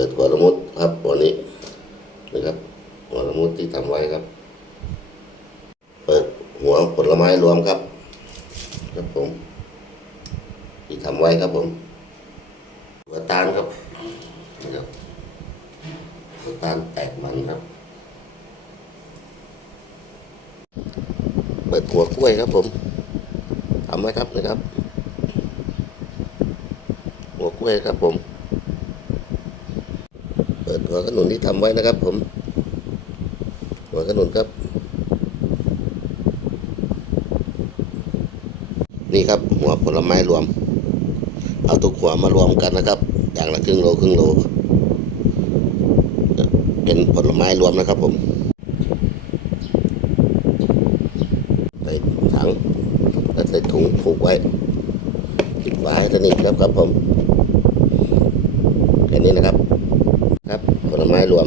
ปิดหัวละมุดครับวันนี้นะครับหัวละมุดที่ทำไว้ครับ เปิดหัวผลไม้รวมครับ ครับผม ที่ทำไว้ครับผม หัวตาลครับนะครับหัวตาลแตกมันครับ เปิดหัวกล้วยครับผมทำไว้ครับนะครับ หัวกล้วยครับผม ปิดหัวขนุนที่ทำไว้นะครับ ผม หัวขนุนครับ นี่ครับหัวผลไม้รวม เอาทุกหัวมารวมกันนะครับ อย่างละครึ่งโลครึ่งโล เป็นผลไม้รวมนะครับ ผมใส่ถังแล้วใส่ถุงผูกไว้ปิดฝาให้สนิทครับครับผมแค่นี้นะครับ ไม้รวม